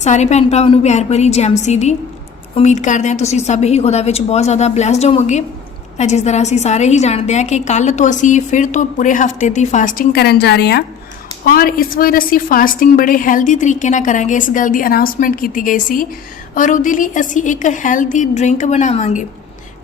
ਸਾਰੇ ਭੈਣ ਭਰਾਵਾਂ ਨੂੰ ਪਿਆਰ ਭਰੀ ਜੈਮਸੀ ਦੀ। ਉਮੀਦ ਕਰਦੇ ਹਾਂ ਤੁਸੀਂ ਸਭ ਹੀ ਖੁਦਾ ਵਿੱਚ ਬਹੁਤ ਜ਼ਿਆਦਾ ਬlesed ਹੋਵੋਗੇ। ਤਾਂ ਜਿਸ ਤਰ੍ਹਾਂ ਅਸੀਂ ਸਾਰੇ ਹੀ ਜਾਣਦੇ ਹਾਂ ਕਿ ਕੱਲ ਤੋਂ ਅਸੀਂ ਫਿਰ ਤੋਂ ਪੂਰੇ ਹਫ਼ਤੇ ਦੀ ਫਾਸਟਿੰਗ ਕਰਨ ਜਾ ਰਹੇ ਹਾਂ। ਔਰ ਇਸ ਵਾਰ ਅਸੀਂ ਫਾਸਟਿੰਗ ਬੜੇ ਹੈਲਦੀ ਤਰੀਕੇ ਨਾਲ ਕਰਾਂਗੇ। ਇਸ ਗੱਲ ਦੀ ਅਨਾਉਂਸਮੈਂਟ ਕੀਤੀ ਗਈ ਸੀ। ਔਰ ਉਹਦੇ ਲਈ ਅਸੀਂ ਇੱਕ ਹੈਲਦੀ ਡਰਿੰਕ ਬਣਾਵਾਂਗੇ।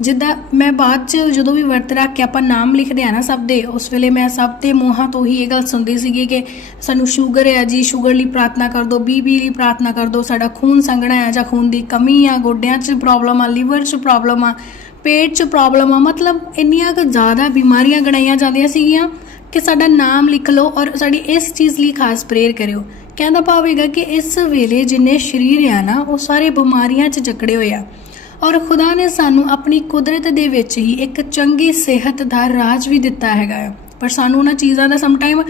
ਜਿੱਦਾਂ ਮੈਂ ਬਾਅਦ ਚ ਜਦੋਂ ਵੀ ਵਰਤ ਰੱਖ ਕੇ ਆਪਾਂ ਨਾਮ ਲਿਖਦੇ ਆ ਨਾ ਸਭ ਦੇ, ਉਸ ਵੇਲੇ ਮੈਂ ਸਭ ਦੇ ਮੂੰਹਾਂ ਤੋਂ ਹੀ ਇਹ ਗੱਲ ਸੁਣਦੀ ਸੀਗੀ ਕਿ ਸਾਨੂੰ ਸ਼ੂਗਰ ਹੈ ਜੀ, ਸ਼ੂਗਰ ਲਈ ਪ੍ਰਾਰਥਨਾ ਕਰ ਦਿਓ ਬੀਪੀ ਲਈ ਪ੍ਰਾਰਥਨਾ ਕਰ ਦਿਓ ਸਾਡਾ ਖੂਨ ਸੰਘਣਾ ਹੈ ਜਾਂ ਖੂਨ ਦੀ ਕਮੀ ਆ, ਗੋਡਿਆਂ 'ਚ ਪ੍ਰੋਬਲਮ ਆ, ਲੀਵਰ 'ਚ ਪ੍ਰੋਬਲਮ ਆ, ਪੇਟ 'ਚ ਪ੍ਰੋਬਲਮ ਆ, ਮਤਲਬ ਇੰਨੀਆਂ ਕੁ ਜ਼ਿਆਦਾ ਬਿਮਾਰੀਆਂ ਗਣਾਈਆਂ ਜਾਂਦੀਆਂ ਸੀਗੀਆਂ ਕਿ ਸਾਡਾ ਨਾਮ ਲਿਖ ਲਓ ਔਰ ਸਾਡੀ ਇਸ ਚੀਜ਼ ਲਈ ਖਾਸ ਪ੍ਰੇਅਰ ਕਰਿਓ। ਕਹਿੰਦਾ ਭਾਵੇਗਾ ਕਿ ਇਸ ਵੇਲੇ ਜਿੰਨੇ ਸ਼ਰੀਰ ਆ ਨਾ, ਉਹ ਸਾਰੇ ਬਿਮਾਰੀਆਂ 'ਚ ਜਕੜੇ ਹੋਏ ਆ। ਔਰ ਖੁਦਾ ਨੇ ਸਾਨੂੰ ਆਪਣੀ ਕੁਦਰਤ ਦੇ ਵਿੱਚ ਹੀ ਇੱਕ ਚੰਗੀ ਸਿਹਤ ਦਾ ਰਾਜ ਵੀ ਦਿੱਤਾ ਹੈਗਾ ਹੈ ਪਰ ਸਾਨੂੰ ਉਹਨਾਂ ਚੀਜ਼ਾਂ ਦਾ ਸਮਟਾਈਮ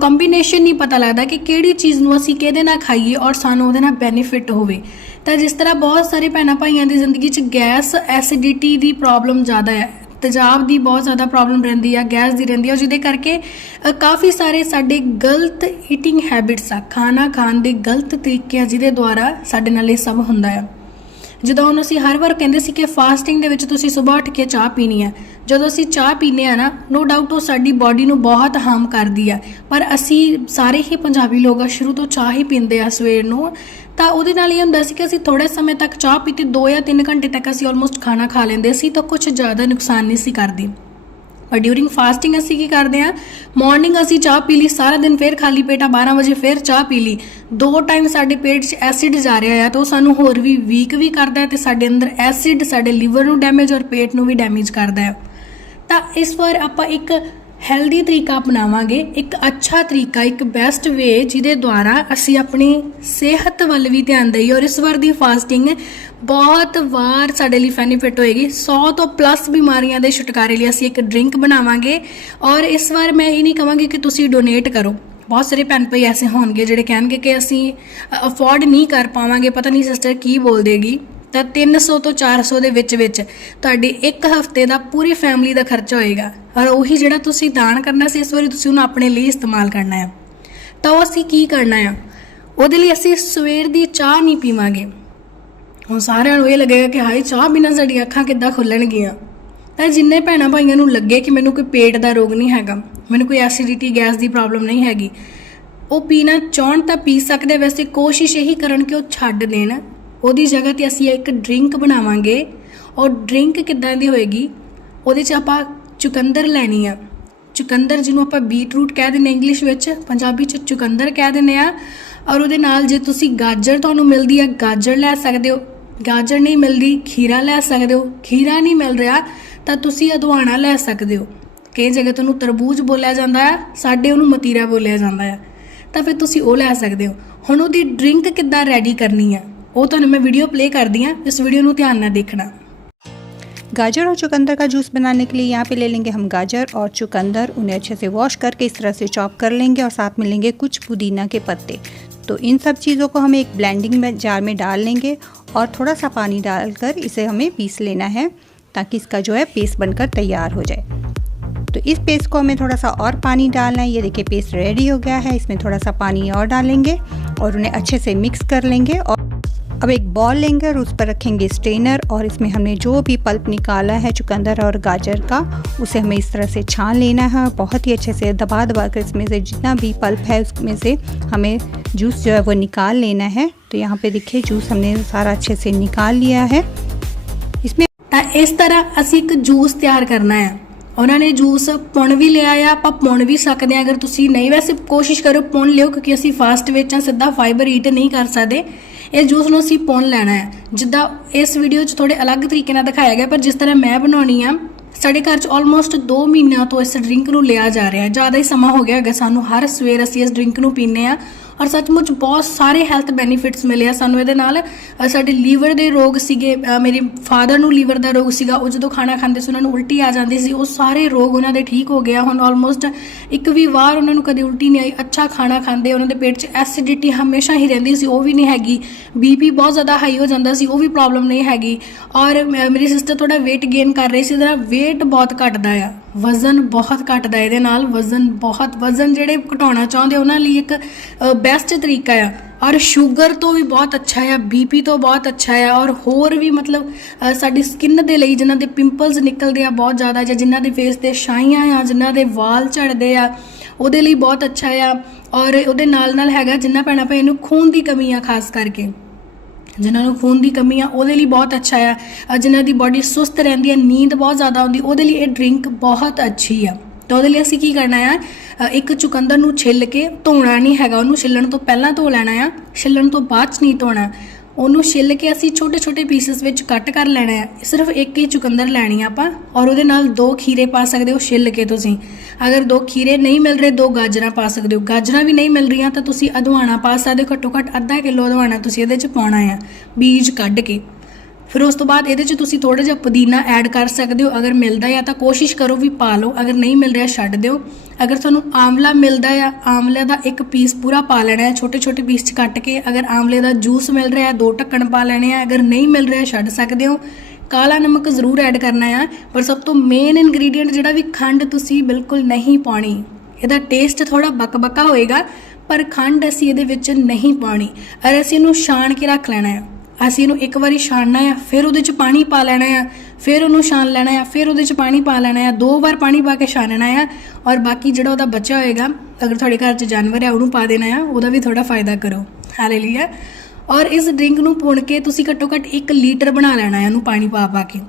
ਕੰਬੀਨੇਸ਼ਨ ਨਹੀਂ ਪਤਾ ਲੱਗਦਾ ਕਿ ਕਿਹੜੀ ਚੀਜ਼ ਨੂੰ ਅਸੀਂ ਕਿਹਦੇ ਨਾਲ ਖਾਈਏ ਔਰ ਸਾਨੂੰ ਉਹਦੇ ਨਾਲ ਬੈਨੀਫਿਟ ਹੋਵੇ। ਤਾਂ ਜਿਸ ਤਰ੍ਹਾਂ ਬਹੁਤ ਸਾਰੇ ਭੈਣਾਂ ਭਾਈਆਂ ਦੀ ਜ਼ਿੰਦਗੀ 'ਚ ਗੈਸ ਐਸਿਡਿਟੀ ਦੀ ਪ੍ਰੋਬਲਮ ਜ਼ਿਆਦਾ ਹੈ ਤੇਜ਼ਾਬ ਦੀ ਬਹੁਤ ਜ਼ਿਆਦਾ ਪ੍ਰੋਬਲਮ ਰਹਿੰਦੀ ਆ, ਗੈਸ ਦੀ ਰਹਿੰਦੀ ਆ ਜਿਹਦੇ ਕਰਕੇ ਕਾਫੀ ਸਾਰੇ ਸਾਡੇ ਗਲਤ ਈਟਿੰਗ ਹੈਬਿਟਸ ਆ, ਖਾਣਾ ਖਾਣ ਦੇ ਗਲਤ ਤਰੀਕੇ ਆ ਜਿਹਦੇ ਦੁਆਰਾ ਸਾਡੇ ਨਾਲ ਇਹ ਸਭ ਹੁੰਦਾ ਆ। ਜਿੱਦਾਂ ਹੁਣ ਅਸੀਂ ਹਰ ਵਾਰ ਕਹਿੰਦੇ ਸੀ ਕਿ ਫਾਸਟਿੰਗ ਦੇ ਵਿੱਚ ਤੁਸੀਂ ਸਵੇਰ ਉੱਠ ਕੇ ਚਾਹ ਪੀਣੀ ਹੈ, ਜਦੋਂ ਅਸੀਂ ਚਾਹ ਪੀਨੇ ਆ ਨਾ ਨੋ ਡਾਊਟ ਉਹ ਸਾਡੀ ਬਾਡੀ ਨੂੰ ਬਹੁਤ ਹਾਰਮ ਕਰਦੀ ਆ ਪਰ ਅਸੀਂ ਸਾਰੇ ਹੀ ਪੰਜਾਬੀ ਲੋਕ ਆ, ਸ਼ੁਰੂ ਤੋਂ ਚਾਹ ਹੀ ਪੀਂਦੇ ਆ ਸਵੇਰ ਨੂੰ। ਤਾਂ ਉਹਦੇ ਨਾਲ ਇਹ ਹੁੰਦਾ ਸੀ ਕਿ ਅਸੀਂ ਥੋੜੇ ਸਮੇਂ ਤੱਕ ਚਾਹ ਪੀਤੀ 2 ਜਾਂ 3 ਘੰਟੇ ਤੱਕ ਅਸੀਂ ਆਲਮੋਸਟ ਖਾਣਾ ਖਾ ਲੈਂਦੇ ਸੀ, ਤਾਂ ਕੁਝ ਜ਼ਿਆਦਾ ਨੁਕਸਾਨ ਨਹੀਂ ਸੀ ਕਰਦੀ। ਪਰ ਡਿਊਰਿੰਗ ਫਾਸਟਿੰਗ ਅਸੀਂ ਕੀ ਕਰਦੇ ਆ ਮਾਰਨਿੰਗ ਅਸੀਂ ਚਾਹ ਪੀ ਲਈ, ਸਾਰਾ ਦਿਨ ਫਿਰ ਖਾਲੀ ਪੇਟਾ 12 ਵਜੇ ਫਿਰ ਚਾਹ ਪੀ ਲਈ। ਦੋ ਟਾਈਮ ਸਾਡੇ ਪੇਟ 'ਚ ਐਸਿਡ ਜਾ ਰਿਹਾ ਆ ਤਾਂ ਉਹ ਸਾਨੂੰ ਹੋਰ ਵੀ ਵੀਕ ਵੀ ਕਰਦਾ ਹੈ ਤੇ ਸਾਡੇ ਅੰਦਰ ਐਸਿਡ ਸਾਡੇ ਲੀਵਰ ਨੂੰ ਡੈਮੇਜ ਔਰ ਪੇਟ ਨੂੰ ਵੀ ਡੈਮੇਜ ਕਰਦਾ ਹੈ। ਤਾਂ ਇਸ ਵਾਰ ਆਪਾਂ ਇੱਕ ਹੈਲਦੀ ਤਰੀਕਾ ਅਪਣਾਵਾਂਗੇ। ਇੱਕ ਅੱਛਾ ਤਰੀਕਾ, ਇੱਕ ਬੈਸਟ ਵੇ ਜਿਹਦੇ ਦੁਆਰਾ ਅਸੀਂ ਆਪਣੀ ਸਿਹਤ ਵੱਲ ਵੀ ਧਿਆਨ ਦੇਈਏ ਔਰ ਇਸ ਵਾਰ ਦੀ ਫਾਸਟਿੰਗ ਬਹੁਤ ਵਾਰ ਸਾਡੇ ਲਈ ਬੈਨੀਫਿਟ ਹੋਏਗੀ। 100 ਤੋਂ ਪਲੱਸ ਬਿਮਾਰੀਆਂ ਦੇ ਛੁਟਕਾਰੇ ਲਈ ਅਸੀਂ ਇੱਕ ਡਰਿੰਕ ਬਣਾਵਾਂਗੇ ਔਰ ਇਸ ਵਾਰ ਮੈਂ ਇਹ ਨਹੀਂ ਕਹਾਂਗੀ ਕਿ ਤੁਸੀਂ ਡੋਨੇਟ ਕਰੋ। ਬਹੁਤ ਸਾਰੇ ਭੈਣ ਭਾਈ ਐਸੇ ਹੋਣਗੇ ਜਿਹੜੇ ਕਹਿਣਗੇ ਕਿ ਅਸੀਂ ਅਫੋਰਡ ਨਹੀਂ ਕਰ ਪਾਵਾਂਗੇ। ਪਤਾ ਨਹੀਂ ਸਿਸਟਰ ਕੀ ਬੋਲ ਦੇਗੀ। ਤਾਂ 300 ਤੋਂ 400 ਦੇ ਵਿੱਚ ਵਿੱਚ ਤੁਹਾਡੀ ਇੱਕ ਹਫ਼ਤੇ ਦਾ ਪੂਰੀ ਫੈਮਿਲੀ ਦਾ ਖਰਚਾ ਹੋਏਗਾ। ਔਰ ਉਹੀ ਜਿਹੜਾ ਤੁਸੀਂ ਦਾਨ ਕਰਨਾ ਸੀ ਇਸ ਵਾਰੀ ਤੁਸੀਂ ਉਹਨੂੰ ਆਪਣੇ ਲਈ ਇਸਤੇਮਾਲ ਕਰਨਾ ਹੈ। ਤਾਂ ਉਹ ਅਸੀਂ ਕੀ ਕਰਨਾ ਹੈ? ਉਹਦੇ ਲਈ ਅਸੀਂ ਸਵੇਰ ਦੀ ਚਾਹ ਨਹੀਂ ਪੀਵਾਂਗੇ। ਹੁਣ ਸਾਰਿਆਂ ਨੂੰ ਇਹ ਲੱਗੇਗਾ ਕਿ ਹਾਏ, ਚਾਹ ਬਿਨਾਂ ਸਾਡੀਆਂ ਅੱਖਾਂ ਕਿੱਦਾਂ ਖੁੱਲਣਗੀਆਂ? ਤਾਂ ਜਿੰਨੇ ਭੈਣਾਂ ਭਾਈਆਂ ਨੂੰ ਲੱਗੇ ਕਿ ਮੈਨੂੰ ਕੋਈ ਪੇਟ ਦਾ ਰੋਗ ਨਹੀਂ ਹੈਗਾ, ਮੈਨੂੰ ਕੋਈ ਐਸਿਡਿਟੀ ਗੈਸ ਦੀ ਪ੍ਰੋਬਲਮ ਨਹੀਂ ਹੈਗੀ, ਉਹ ਪੀਣਾ ਚਾਹਣ ਤਾਂ ਪੀ ਸਕਦੇ ਵੈਸੇ ਕੋਸ਼ਿਸ਼ ਇਹੀ ਕਰਨ ਕਿ ਉਹ ਛੱਡ ਦੇਣ। ਉਹਦੀ ਜਗ੍ਹਾ ਤੇ ਅਸੀਂ ਇੱਕ ਡਰਿੰਕ ਬਣਾਵਾਂਗੇ। ਔਰ ਡਰਿੰਕ ਕਿੱਦਾਂ ਦੀ ਹੋਏਗੀ? ਉਹਦੇ 'ਚ ਆਪਾਂ ਚੁਕੰਦਰ ਲੈਣੀ ਆ। ਚੁਕੰਦਰ ਜਿਹਨੂੰ ਆਪਾਂ ਬੀਟਰੂਟ ਕਹਿ ਦਿੰਦੇ ਇੰਗਲਿਸ਼ ਵਿੱਚ, ਪੰਜਾਬੀ 'ਚ ਚੁਕੰਦਰ ਕਹਿ ਦਿੰਦੇ ਆ ਔਰ ਉਹਦੇ ਨਾਲ ਜੇ ਤੁਸੀਂ ਗਾਜਰ ਤੁਹਾਨੂੰ ਮਿਲਦੀ ਆ, ਗਾਜਰ ਲੈ ਸਕਦੇ ਹੋ। ਗਾਜਰ ਨਹੀਂ ਮਿਲਦੀ, ਖੀਰਾ ਲੈ ਸਕਦੇ ਹੋ। ਖੀਰਾ ਨਹੀਂ ਮਿਲ ਰਿਹਾ, ਤਾਂ ਤੁਸੀਂ ਅਦਵਾਣਾ ਲੈ ਸਕਦੇ ਹੋ। ਕਈ ਜਗ੍ਹਾ ਤੁਹਾਨੂੰ ਤਰਬੂਜ ਬੋਲਿਆ ਜਾਂਦਾ ਹੈ ਸਾਡੇ ਉਹਨੂੰ ਮਤੀਰਾ ਬੋਲਿਆ ਜਾਂਦਾ ਹੈ ਤਾਂ ਫਿਰ ਤੁਸੀਂ ਉਹ ਲੈ ਸਕਦੇ ਹੋ। ਹੁਣ ਉਹਦੀ ਡਰਿੰਕ ਕਿੱਦਾਂ ਰੈਡੀ ਕਰਨੀ ਹੈ ਉਹ ਤੁਹਾਨੂੰ ਮੈਂ ਵੀਡੀਓ ਪਲੇ ਕਰਦੀ ਹਾਂ ਇਸ ਵੀਡੀਓ ਨੂੰ ਧਿਆਨ ਨਾਲ ਦੇਖਣਾ गाजर और चुकंदर का जूस बनाने के लिए यहाँ पे ले लेंगे हम गाजर और चुकंदर उन्हें अच्छे से वॉश करके इस तरह से चॉप कर लेंगे और साथ में लेंगे कुछ पुदीना के पत्ते तो इन सब चीज़ों को हम एक ब्लेंडिंग में जार में डाल लेंगे और थोड़ा सा पानी डालकर इसे हमें पीस लेना है ताकि इसका जो है पेस्ट बनकर तैयार हो जाए तो इस पेस्ट को हमें थोड़ा सा और पानी डालना है ये देखिए पेस्ट रेडी हो गया है इसमें थोड़ा सा पानी और डालेंगे और उन्हें अच्छे से मिक्स कर लेंगे और अब एक बॉल लेंगे और उस पर रखेंगे स्ट्रेनर और इसमें हमने जो भी पल्प निकाला है चुकंदर और गाजर का उसे हमें इस तरह से छान लेना है और बहुत ही अच्छे से दबा दबा कर इसमें से जितना भी पल्प है उसमें से हमें जूस जो है वो निकाल लेना है तो यहाँ पे देखिए जूस हमने सारा अच्छे से निकाल लिया है इसमें ਤਾਂ ਇਸ ਤਰ੍ਹਾਂ ਅਸੀਂ ਇੱਕ ਜੂਸ ਤਿਆਰ ਕਰਨਾ ਹੈ ਉਹਨਾਂ ਨੇ ਜੂਸ ਪੁਣ ਵੀ ਲਿਆ ਆ ਆਪਾਂ ਪੁਣ ਵੀ ਸਕਦੇ ਆ ਅਗਰ ਤੁਸੀਂ ਨਹੀਂ ਵੈਸੇ ਕੋਸ਼ਿਸ਼ ਕਰੋ ਪੁਣ ਲਿਓ ਕਿਉਂਕਿ ਅਸੀਂ ਫਾਸਟ ਵਿੱਚ ਆ ਸਿੱਧਾ ਫਾਈਬਰ ਈਟ ਨਹੀਂ ਕਰ ਸਕਦੇ ਇਹ ਜੂਸ ਨੂੰ ਅਸੀਂ ਪੁਣ ਲੈਣਾ ਹੈ। ਜਿੱਦਾਂ ਇਸ ਵੀਡੀਓ 'ਚ ਥੋੜੇ ਅਲੱਗ ਤਰੀਕੇ ਨਾਲ ਦਿਖਾਇਆ ਗਿਆ, ਪਰ ਜਿਸ ਤਰ੍ਹਾਂ ਮੈਂ ਬਣਾਉਣੀ ਆ, ਸਾਡੇ ਘਰ 'ਚ ਆਲਮੋਸਟ 2 ਮਹੀਨਿਆਂ ਤੋਂ ਇਸ ਡਰਿੰਕ ਨੂੰ ਲਿਆ ਜਾ ਰਿਹਾ। ਹੈ ਜ਼ਿਆਦਾ ਹੀ ਸਮਾਂ ਹੋ ਗਿਆ ਹੈਗਾ ਸਾਨੂੰ। ਹਰ ਸਵੇਰ ਅਸੀਂ ਇਸ ਡਰਿੰਕ ਨੂੰ ਪੀਂਦੇ ਆ ਔਰ ਸੱਚਮੁੱਚ ਬਹੁਤ ਸਾਰੇ ਹੈਲਥ ਬੈਨੀਫਿਟਸ ਮਿਲੇ ਆ ਸਾਨੂੰ ਇਹਦੇ ਨਾਲ। ਸਾਡੇ ਲੀਵਰ ਦੇ ਰੋਗ ਸੀਗੇ ਅ, ਮੇਰੇ ਫਾਦਰ ਨੂੰ ਲੀਵਰ ਦਾ ਰੋਗ ਸੀਗਾ ਉਹ ਜਦੋਂ ਖਾਣਾ ਖਾਂਦੇ ਸੀ ਉਹਨਾਂ ਨੂੰ ਉਲਟੀ ਆ ਜਾਂਦੀ ਸੀ ਉਹ ਸਾਰੇ ਰੋਗ ਉਹਨਾਂ ਦੇ ਠੀਕ ਹੋ ਗਿਆ। ਹੁਣ ਆਲਮੋਸਟ ਇੱਕ ਵੀ ਵਾਰ ਉਹਨਾਂ ਨੂੰ ਕਦੇ ਉਲਟੀ ਨਹੀਂ ਆਈ ਅੱਛਾ ਖਾਣਾ ਖਾਂਦੇ ਉਹਨਾਂ ਦੇ ਪੇਟ 'ਚ ਐਸਿਡਿਟੀ ਹਮੇਸ਼ਾ ਹੀ ਰਹਿੰਦੀ ਸੀ ਉਹ ਵੀ ਨਹੀਂ ਹੈਗੀ। ਬੀਪੀ ਬਹੁਤ ਜ਼ਿਆਦਾ ਹਾਈ ਹੋ ਜਾਂਦਾ ਸੀ ਉਹ ਵੀ ਪ੍ਰੋਬਲਮ ਨਹੀਂ ਹੈਗੀ। ਔਰ ਮੇਰੀ ਸਿਸਟਰ ਥੋੜਾ weight gain ਕਰ ਰਹੀ ਸੀ ਉਹਦਾ weight ਬਹੁਤ ਘਟਦਾ ਆ। ਵਜ਼ਨ ਬਹੁਤ ਘਟਦਾ ਇਹਦੇ ਨਾਲ ਵਜ਼ਨ ਬਹੁਤ, ਵਜ਼ਨ ਜਿਹੜੇ ਘਟਾਉਣਾ ਚਾਹੁੰਦੇ ਉਹਨਾਂ ਲਈ ਇੱਕ ਬੈਸਟ ਤਰੀਕਾ ਆ। ਔਰ ਸ਼ੂਗਰ ਤੋਂ ਵੀ ਬਹੁਤ ਅੱਛਾ ਆ ਬੀਪੀ ਤੋਂ ਬਹੁਤ ਅੱਛਾ ਆ। ਔਰ ਹੋਰ ਵੀ ਮਤਲਬ ਸਾਡੀ ਸਕਿਨ ਦੇ ਲਈ ਜਿਨ੍ਹਾਂ ਦੇ ਪਿੰਪਲਸ ਨਿਕਲਦੇ ਆ ਬਹੁਤ ਜ਼ਿਆਦਾ, ਜਾਂ ਜਿਨ੍ਹਾਂ ਦੇ ਫੇਸ ਤੇ ਛਾਈਆਂ ਆ, ਜਿਨ੍ਹਾਂ ਦੇ ਵਾਲ ਝੜਦੇ ਆ, ਉਹਦੇ ਲਈ ਬਹੁਤ ਅੱਛਾ ਆ। ਔਰ ਉਹਦੇ ਨਾਲ ਨਾਲ ਹੈਗਾ ਜਿੰਨਾ ਪੈਣਾ ਪਏ ਇਹਨੂੰ ਖੂਨ ਦੀ ਕਮੀ ਆ, ਖਾਸ ਕਰਕੇ। ਜਿਨ੍ਹਾਂ ਨੂੰ ਖੂਨ ਦੀ ਕਮੀ ਆ ਉਹਦੇ ਲਈ ਬਹੁਤ ਅੱਛਾ ਆ। ਅ, ਜਿਨ੍ਹਾਂ ਦੀ ਬਾਡੀ ਸੁਸਤ ਰਹਿੰਦੀ ਹੈ ਨੀਂਦ ਬਹੁਤ ਜ਼ਿਆਦਾ ਆਉਂਦੀ ਉਹਦੇ ਲਈ ਇਹ ਡਰਿੰਕ ਬਹੁਤ ਅੱਛੀ ਆ। ਤਾਂ ਉਹਦੇ ਲਈ ਅਸੀਂ ਕੀ ਕਰਨਾ ਆ ਇੱਕ ਚੁਕੰਦਰ ਨੂੰ ਛਿੱਲ ਕੇ ਧੋਣਾ ਨਹੀਂ ਹੈਗਾ ਉਹਨੂੰ ਛਿੱਲਣ ਤੋਂ ਪਹਿਲਾਂ ਧੋ ਲੈਣਾ ਆ ਛਿੱਲਣ ਤੋਂ ਬਾਅਦ ਚ ਨਹੀਂ ਧੋਣਾ। ਉਹਨੂੰ ਛਿੱਲ ਕੇ ਅਸੀਂ ਛੋਟੇ ਛੋਟੇ ਪੀਸਸ ਵਿੱਚ ਕੱਟ ਕਰ ਲੈਣਾ ਹੈ। ਸਿਰਫ ਇੱਕ ਹੀ ਚੁਕੰਦਰ ਲੈਣੀ ਆ ਆਪਾਂ ਔਰ ਉਹਦੇ ਨਾਲ ਦੋ ਖੀਰੇ ਪਾ ਸਕਦੇ ਹੋ ਛਿੱਲ ਕੇ ਤੁਸੀਂ। ਅਗਰ ਦੋ ਖੀਰੇ ਨਹੀਂ ਮਿਲ ਰਹੇ, ਦੋ ਗਾਜਰਾਂ ਪਾ ਸਕਦੇ ਹੋ। ਗਾਜਰਾਂ ਵੀ ਨਹੀਂ ਮਿਲ ਰਹੀਆਂ ਤਾਂ ਤੁਸੀਂ ਅਦਵਾਣਾ ਪਾ ਸਕਦੇ ਹੋ। ਘੱਟੋ ਘੱਟ ਅੱਧਾ ਕਿਲੋ ਅਦਵਾਣਾ ਤੁਸੀਂ ਇਹਦੇ ਚ ਪਾਉਣਾ ਆ। ਬੀਜ ਕੱਢ ਕੇ। ਫਿਰ ਉਸ ਤੋਂ ਬਾਅਦ ਇਹਦੇ 'ਚ ਤੁਸੀਂ ਥੋੜਾ ਜਿਹਾ ਪੁਦੀਨਾ ਐਡ ਕਰ ਸਕਦੇ ਹੋ। ਅਗਰ ਮਿਲਦਾ ਹੈ ਤਾਂ ਕੋਸ਼ਿਸ਼ ਕਰੋ ਵੀ ਪਾ ਲਓ। ਅਗਰ ਨਹੀਂ ਮਿਲ ਰਿਹਾ ਛੱਡ ਦਿਓ। ਅਗਰ ਤੁਹਾਨੂੰ ਆਮਲਾ ਮਿਲਦਾ ਹੈ ਆਮਲੇ ਦਾ ਇੱਕ ਪੀਸ ਪੂਰਾ ਪਾ ਲੈਣਾ ਹੈ ਛੋਟੇ ਛੋਟੇ ਪੀਸ 'ਚ ਕੱਟ ਕੇ। ਅਗਰ ਆਮਲੇ ਦਾ ਜੂਸ ਮਿਲ ਰਿਹਾ ਹੈ, ਦੋ ਢੱਕਣ ਪਾ ਲੈਣੇ ਆ। ਅਗਰ ਨਹੀਂ ਮਿਲ ਰਿਹਾ ਛੱਡ ਸਕਦੇ ਹੋ। ਕਾਲਾ ਨਮਕ ਜ਼ਰੂਰ ਐਡ ਕਰਨਾ ਆ। ਪਰ ਸਭ ਤੋਂ ਮੇਨ ਇਨਗਰੀਡੀਅੰਟ ਜਿਹੜਾ ਵੀ ਖੰਡ ਤੁਸੀਂ ਬਿਲਕੁਲ ਨਹੀਂ ਪਾਣੀ ਇਹਦਾ ਟੇਸਟ ਥੋੜਾ ਬਕਬਕਾ ਹੋਏਗਾ, ਪਰ ਖੰਡ ਅਸੀਂ ਇਹਦੇ ਵਿੱਚ ਨਹੀਂ ਪਾਣੀ ਅਰ ਅਸੀਂ ਇਹਨੂੰ ਛਾਣ ਕੇ ਰੱਖ ਲੈਣਾ ਹੈ ਅਸੀਂ ਇਹਨੂੰ ਇੱਕ ਵਾਰੀ ਛਾਣਨਾ ਆ, ਫਿਰ ਉਹਦੇ ਚ ਪਾਣੀ ਪਾ ਲੈਣਾ ਆ, ਫਿਰ ਉਹਨੂੰ ਛਾਣ ਲੈਣਾ ਆ, ਫਿਰ ਉਹਦੇ ਚ ਪਾਣੀ ਪਾ ਲੈਣਾ ਆ, ਦੋ ਵਾਰ ਪਾਣੀ ਪਾ ਕੇ ਛਾਣਨਾ ਆ ਔਰ ਬਾਕੀ ਜਿਹੜਾ ਉਹਦਾ ਬਚਿਆ ਹੋਏਗਾ, ਅਗਰ ਤੁਹਾਡੇ ਘਰ 'ਚ ਜਾਨਵਰ ਆ, ਉਹਨੂੰ ਪਾ ਦੇਣਾ ਆ, ਉਹਦਾ ਵੀ ਥੋੜਾ ਫਾਇਦਾ ਕਰੋ। ਹਾਲੇਲੂਇਆ ਔਰ ਇਸ ਡਰਿੰਕ ਨੂੰ ਪੁਣ ਕੇ ਤੁਸੀਂ ਘੱਟੋ ਘੱਟ 1 ਲੀਟਰ ਬਣਾ ਲੈਣਾ ਹੈ ਉਹਨੂੰ ਪਾਣੀ ਪਾ ਪਾ ਕੇ।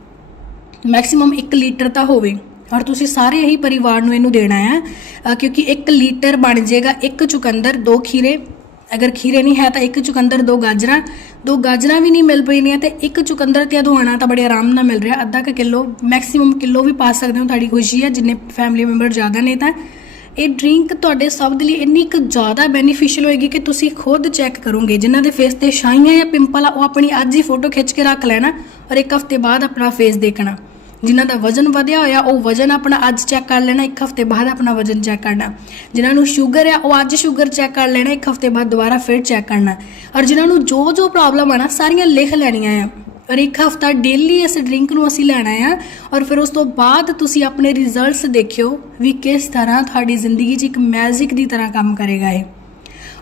ਮੈਕਸਿਮਮ 1 ਲੀਟਰ ਤਾਂ ਹੋਵੇ। ਔਰ ਤੁਸੀਂ ਸਾਰੇ ਹੀ ਪਰਿਵਾਰ ਨੂੰ ਇਹਨੂੰ ਦੇਣਾ ਹੈ ਕਿਉਂਕਿ 1 ਲੀਟਰ ਬਣ ਜਾਏਗਾ ਇੱਕ ਚੁਕੰਦਰ, ਦੋ ਖੀਰੇ ਅਗਰ ਖੀਰੇ ਨਹੀਂ ਹੈ ਤਾਂ ਇੱਕ ਚੁਕੰਦਰ, ਦੋ ਗਾਜਰਾਂ। ਦੋ ਗਾਜਰਾਂ ਵੀ ਨਹੀਂ ਮਿਲ ਪਈਆਂ ਤੇ ਇੱਕ ਚੁਕੰਦਰ ਤੇ ਅਧਵਾਣਾ ਤਾਂ ਬੜੇ ਆਰਾਮ ਨਾਲ ਮਿਲ ਰਿਹਾ। ਅੱਧਾ ਕੁ ਕਿਲੋ ਮੈਕਸਿਮਮ ਕਿਲੋ ਵੀ ਪਾ ਸਕਦੇ ਹੋ ਤੁਹਾਡੀ ਖੁਸ਼ੀ ਹੈ, ਜਿੰਨੇ ਫੈਮਿਲੀ ਮੈਂਬਰ ਜ਼ਿਆਦਾ ਨੇ ਤਾਂ। ਇਹ ਡਰਿੰਕ ਤੁਹਾਡੇ ਸਭ ਦੇ ਲਈ ਇੰਨੀ ਕੁ ਜ਼ਿਆਦਾ ਬੈਨੀਫੀਸ਼ੀਅਲ ਹੋਏਗੀ ਕਿ ਤੁਸੀਂ ਖੁਦ ਚੈੱਕ ਕਰੋਗੇ। ਜਿਨ੍ਹਾਂ ਦੇ ਫੇਸ ਤੇ ਛਾਈਆਂ ਜਾਂ ਪਿੰਪਲ ਆ, ਉਹ ਆਪਣੀ ਅੱਜ ਹੀ ਫੋਟੋ ਖਿੱਚ ਕੇ ਰੱਖ ਲੈਣਾ ਔਰ ਇੱਕ ਹਫ਼ਤੇ ਬਾਅਦ ਆਪਣਾ ਫੇਸ ਦੇਖਣਾ। ਜਿਨ੍ਹਾਂ ਦਾ ਵਜ਼ਨ ਵਧਿਆ ਹੋਇਆ, ਉਹ ਵਜ਼ਨ ਆਪਣਾ ਅੱਜ ਚੈੱਕ ਕਰ ਲੈਣਾ, ਇੱਕ ਹਫ਼ਤੇ ਬਾਅਦ ਆਪਣਾ ਵਜ਼ਨ ਚੈੱਕ ਕਰਨਾ। ਜਿਨ੍ਹਾਂ ਨੂੰ ਸ਼ੂਗਰ ਆ, ਉਹ ਅੱਜ ਸ਼ੂਗਰ ਚੈੱਕ ਕਰ ਲੈਣਾ, ਇੱਕ ਹਫ਼ਤੇ ਬਾਅਦ ਦੁਬਾਰਾ ਫਿਰ ਚੈੱਕ ਕਰਨਾ। ਔਰ ਜਿਨ੍ਹਾਂ ਨੂੰ ਜੋ ਜੋ ਪ੍ਰੋਬਲਮ ਆ ਨਾ, ਸਾਰੀਆਂ ਲਿਖ ਲੈਣੀਆਂ ਆ। ਔਰ ਇੱਕ ਹਫ਼ਤਾ ਡੇਲੀ ਇਸ ਡਰਿੰਕ ਨੂੰ ਅਸੀਂ ਲੈਣਾ ਆ, ਔਰ ਫਿਰ ਉਸ ਤੋਂ ਬਾਅਦ ਤੁਸੀਂ ਆਪਣੇ ਰਿਜ਼ਲਟਸ ਦੇਖਿਓ ਵੀ ਕਿਸ ਤਰ੍ਹਾਂ ਤੁਹਾਡੀ ਜ਼ਿੰਦਗੀ 'ਚ ਇੱਕ ਮੈਜਿਕ ਦੀ ਤਰ੍ਹਾਂ ਕੰਮ ਕਰੇਗਾ ਇਹ।